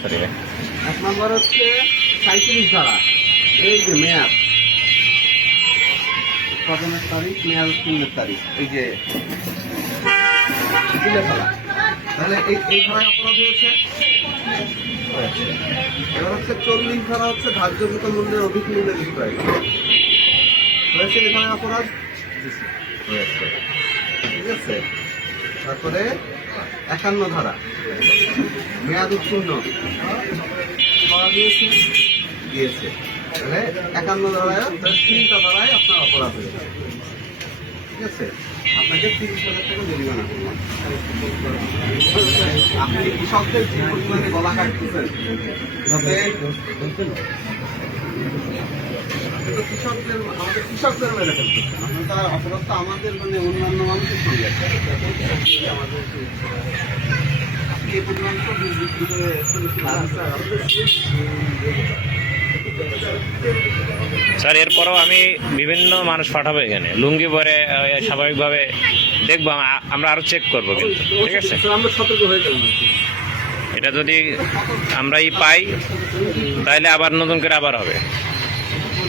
Sorry ভাই এক নম্বর হচ্ছে সাঁত্রিশ ধারা। এই যে মেয়াদ উৎপাদনের তারিখ মেয়াদ উত্তীর্ণের তারিখ। এই যে তুলে ফেলা তাহলে এই এই ধারায় অপরাধ হয়েছে। এবার হচ্ছে চল্লিশ ধারা হচ্ছে ধার্যকৃত মূল্যের অধিক মূল্যের বিক্রয় হয়েছে এই ধারায় অপরাধ? ঠিক আছে? তারপরে একান্ন ধারা। মেয়াদ উত্তীর্ণ গিয়েছে গিয়েছে তাহলে একান্ন ধারায় তিনটা ধারায় আপনার অপরাধ হয়েছে ঠিক আছে? আপনাকে তিরিশ হাজার টাকা জরিমানা করলাম। আপনি কৃষকদের যে পরিমাণে গলা কাটতেছেন? তো কৃষকদের আমাদের কৃষকদের মেরে ফেলতেছেন তার অপরাধ তো আমাদের মানে অন্যান্য মানুষের সঙ্গে আছে। আমাদের এই পরিমাণ তো বিক্রি করে স্যার এরপরও আমি বিভিন্ন মানুষ পাঠাবো এখানে। লুঙ্গি পরে স্বাভাবিকভাবে দেখব আমরা আরও চেক করব কিন্তু ঠিক আছে? হয়ে এটা যদি আমরাই পাই তাহলে আবার নতুন করে আবার হবে।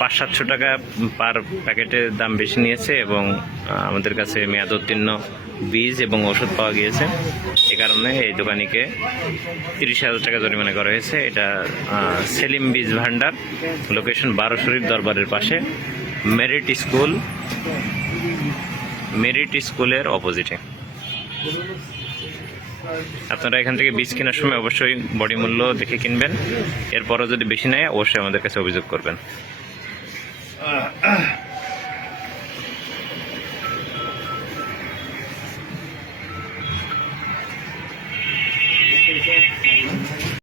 পাঁচ সাতশো টাকা পার প্যাকেটের দাম বেশি নিয়েছে এবং আমাদের কাছে মেয়াদ উত্তীর্ণ বীজ এবং ওষুধ পাওয়া গিয়েছে। এ কারণে এই দোকানিকে তিরিশ হাজার টাকা জরিমানা করা হয়েছে। এটা সেলিম বীজ ভান্ডার লোকেশন বারো শরীফ দরবারের পাশে, মেরিট স্কুল, মেরিট স্কুলের অপোজিটে আপনারা এখান থেকে বীজ কেনার সময় অবশ্যই বডি মূল্য দেখে কিনবেন। এরপরও যদি বেশি নেয়, অবশ্যই আমাদের কাছে অভিযোগ করবেন। Uh, uh.